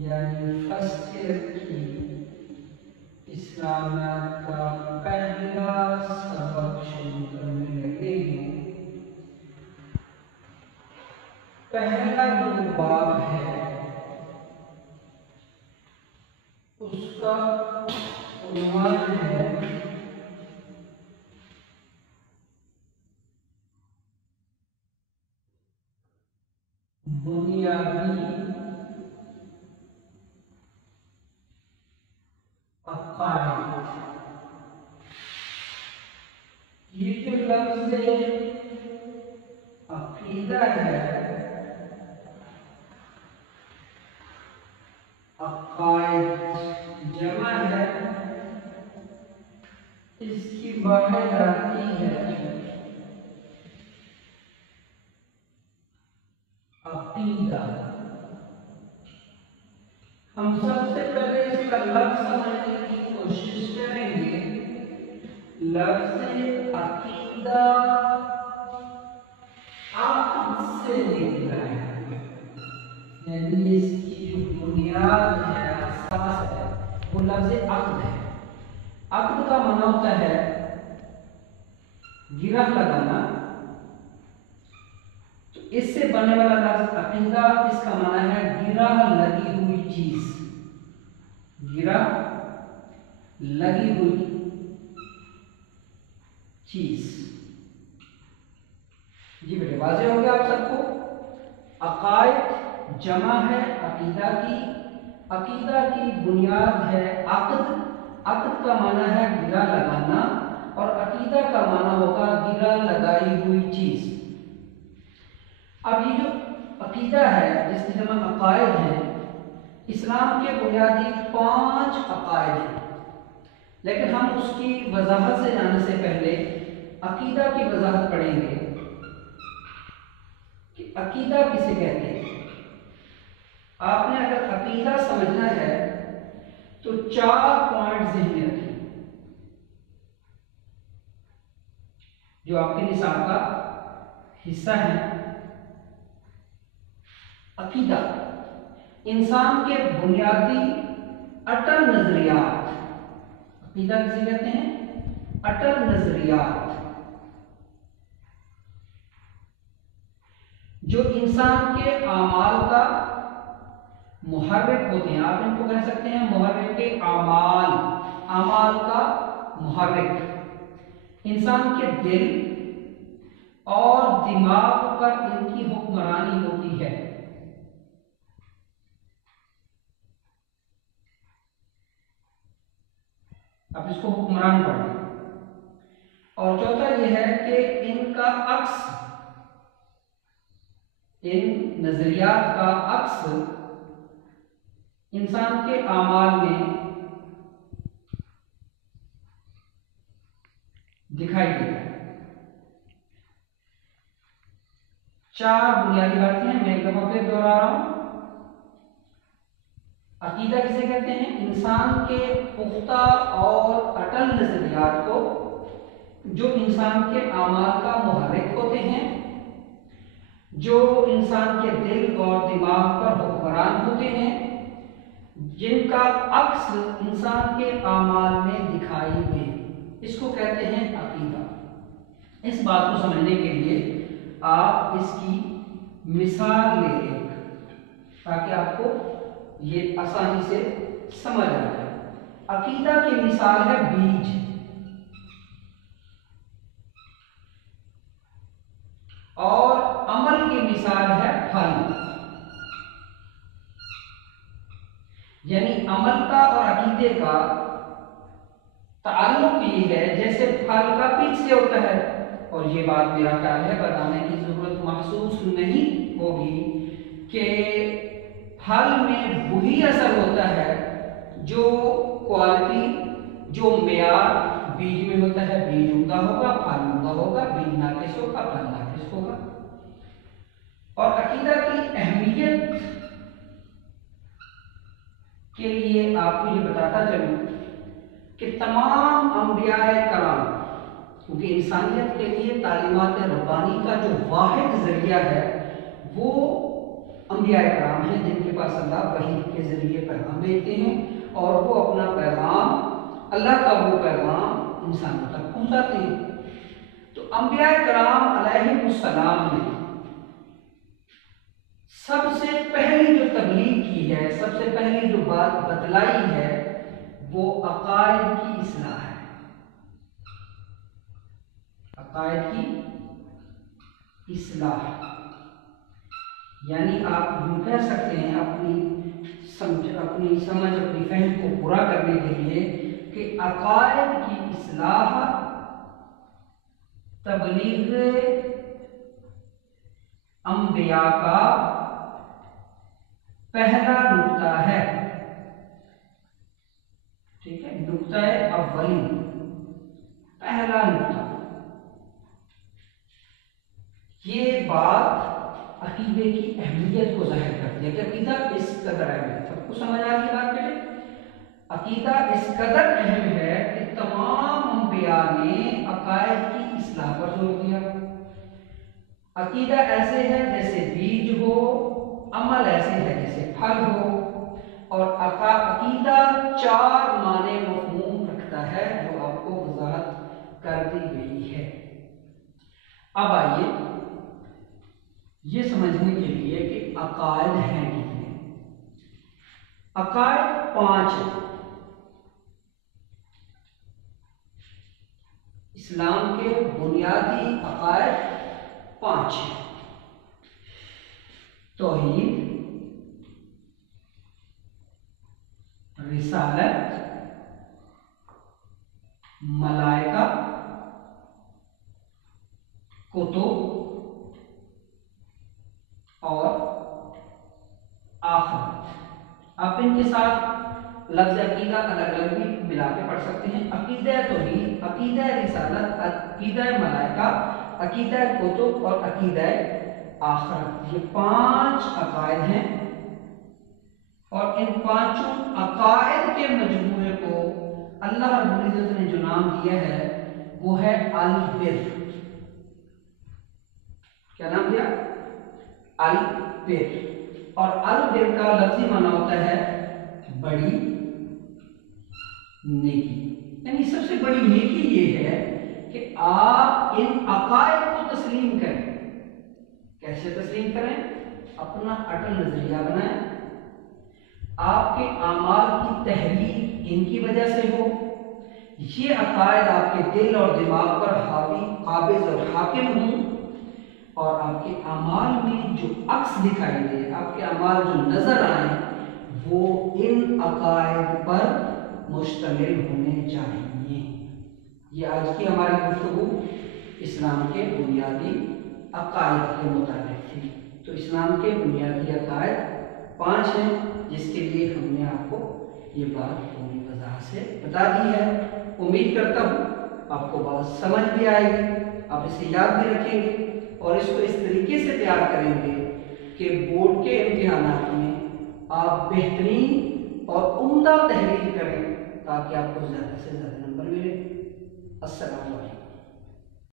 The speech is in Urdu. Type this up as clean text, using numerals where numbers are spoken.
یعنی فرسٹ ایئر کی اسلامیات کا پہلا سبق شروع کرنے لگے ہیں۔ پہلا جو باب ہے اس کا عنوان ہے بنیادی عقائد۔ یہ جو لفظ عقیدہ ہے، عقائد جمع ہے، اس کی واحد آتی ہے عقیدہ۔ ہم سب سے پہلے اس کا لفظ سمجھنے کی کوشش کریں گے۔ لفظ عقیدہ عقد سے نکلا ہے، یعنی اس کی جو بنیاد ہے، اساس ہے، وہ لفظ عقد ہے۔ عقد کا معنی ہوتا ہے گرہ لگانا، تو اس سے بننے والا لفظ عقیدہ، اس کا معنی ہے گرہ لگی ہوئی چیز، گرہ لگی ہوئی چیز۔ جی بیٹے واضح ہو گیا آپ سب کو؟ عقائد جمع ہے عقیدہ کی، عقیدہ کی بنیاد ہے عقد، عقد کا معنی ہے گرہ لگانا، اور عقیدہ کا معنی ہوگا گرہ لگائی ہوئی چیز۔ اب یہ جو عقیدہ ہے، جس کی جمع عقائد ہیں، اسلام کے بنیادی 5 عقائد ہیں، لیکن ہم اس کی وضاحت سے جانے سے پہلے عقیدہ کی وضاحت پڑھیں گے کہ عقیدہ کسے کہتے ہیں۔ آپ نے اگر عقیدہ سمجھنا ہے تو 4 پوائنٹ ذہن میں رکھیں جو آپ کے نصاب کا حصہ ہے۔ عقیدہ انسان کے بنیادی اٹل نظریات، عقیدہ کسے کہتے ہیں؟ اٹل نظریات، جو انسان کے اعمال کا محرک ہوتے ہیں۔ آپ ان کو کہہ سکتے ہیں محرک اعمال، اعمال کا محرک۔ انسان کے دل اور دماغ پر ان کی حکمرانی ہوتی ہے۔ اب اس کو حکمران پڑھیں۔ اور چوتھا یہ ہے کہ ان کا عکس، ان نظریات کا عکس انسان کے اعمال میں دکھائی دیتا ہے۔ 4 بنیادی باتیں ہیں، میں ایک دفعہ پھر دوہرا رہا ہوں۔ عقیدہ کسے کہتے ہیں؟ انسان کے پختہ اور اٹل نظریات کو، جو انسان کے اعمال کا محرک ہوتے ہیں، جو انسان کے دل اور دماغ پر حکمران ہوتے ہیں، جن کا عکس انسان کے اعمال میں دکھائی دے، اس کو کہتے ہیں عقیدہ۔ اس بات کو سمجھنے کے لیے آپ اس کی مثال لے لیں تاکہ آپ کو یہ آسانی سے سمجھ آ جائے۔ عقیدہ کی مثال ہے بیج، اور عمل کی مثال ہے پھل۔ یعنی عمل کا اور عقیدے کا تعلق یہ ہے جیسے پھل کا بیج سے ہوتا ہے، اور یہ بات میرا خیال ہے بتانے کی ضرورت محسوس نہیں ہوگی کہ پھل میں وہی اثر ہوتا ہے جو کوالٹی، جو معیار بیج میں ہوتا ہے۔ بیج عمدہ ہوگا، پھل عمدہ ہوگا، بیج ناقص ہوگا، پھل ناقص ہوگا۔ اور عقیدہ کی اہمیت کے لیے آپ کو یہ بتاتا چلوں کہ تمام انبیاء کرام، کیونکہ انسانیت کے لیے تعلیمات ربانی کا جو واحد ذریعہ ہے وہ انبیاء کرام ہیں جن کے پاس اللہ وحی کے ذریعے پیغام بھیجتے ہیں اور وہ اپنا پیغام، اللہ کا وہ پیغام انسانوں تک پہنچاتے ہیں۔ تو انبیاء کرام علیہ السلام نے سب سے پہلی جو تبلیغ کی ہے، سب سے پہلی جو بات بتلائی ہے، وہ عقائد کی اصلاح ہے۔ عقائد کی اصلاح، یعنی آپ یوں کہہ سکتے ہیں اپنی سمجھ، اپنی فہم کو پورا کرنے کے لیے کہ عقائد کی اصلاح تبلیغ انبیاء کا پہلا نقطہ ہے۔ ٹھیک ہے، نقطہ اولی، پہلا نقطہ۔ یہ بات عقیدے کی اہمیت کو ظاہر کرتی ہے کہ عقیدہ اس قدر اہم ہے۔ سب کو سمجھ آ رہی ہے بات بیٹے؟ عقیدہ اس قدر اہم ہے کہ تمام انبیاء نے عقائد کی اصلاح پر زور دیا۔ عقیدہ ایسے ہے جیسے بیج ہو، عمل ایسے ہے جیسے پھل ہو، اور عقیدہ 4 معنی مفہوم رکھتا ہے جو آپ کو وضاحت کر دی گئی ہے۔ اب آئیے یہ سمجھنے کے لیے کہ عقائد ہیں کتنے۔ عقائد 5 ہیں۔ اسلام کے بنیادی عقائد 5 ہیں۔ توحید، رسالت، ملائکہ، کتب اور آخرت۔ آپ ان کے ساتھ لفظ عقیدہ الگ الگ بھی ملا کے پڑھ سکتے ہیں۔ عقیدہ توحید، عقیدہ رسالت، عقیدہ ملائکہ، عقیدہ کتب اور عقیدہ آخرت، یہ 5 عقائد ہیں، اور ان 5 عقائد کے مجموعے کو اللہ رب العزت نے جو نام دیا ہے وہ ہے البر۔ کیا نام دیا؟ البر۔ اور البر کا لفظی معنی ہوتا ہے بڑی نیکی، یعنی سب سے بڑی نیکی یہ ہے کہ آپ ان عقائد کو تسلیم کریں۔ کیسے تسلیم کریں؟ اپنا اٹل نظریہ بنائیں، آپ کے اعمال کی تحریک ان کی وجہ سے ہو، یہ عقائد آپ کے دل اور دماغ پر حاوی، قابض اور حاکم ہوں، اور آپ کے اعمال میں جو عکس دکھائی دے، آپ کے اعمال جو نظر آئیں، وہ ان عقائد پر مشتمل ہونے چاہیے۔ یہ آج کی ہماری گفتگو اسلام کے بنیادی عقائد کے متعلق تھی۔ تو اسلام کے بنیادی عقائد 5 ہیں، جس کے لیے ہم نے آپ کو یہ بات پوری وضاحت سے بتا دی ہے۔ امید کرتا ہوں آپ کو بات سمجھ بھی آئے گی، آپ اسے یاد بھی رکھیں گے، اور اس کو اس طریقے سے تیار کریں گے کہ بورڈ کے امتحانات میں آپ بہترین اور عمدہ تحریر کریں تاکہ آپ کو زیادہ سے زیادہ نمبر ملے۔ السلام علیکم۔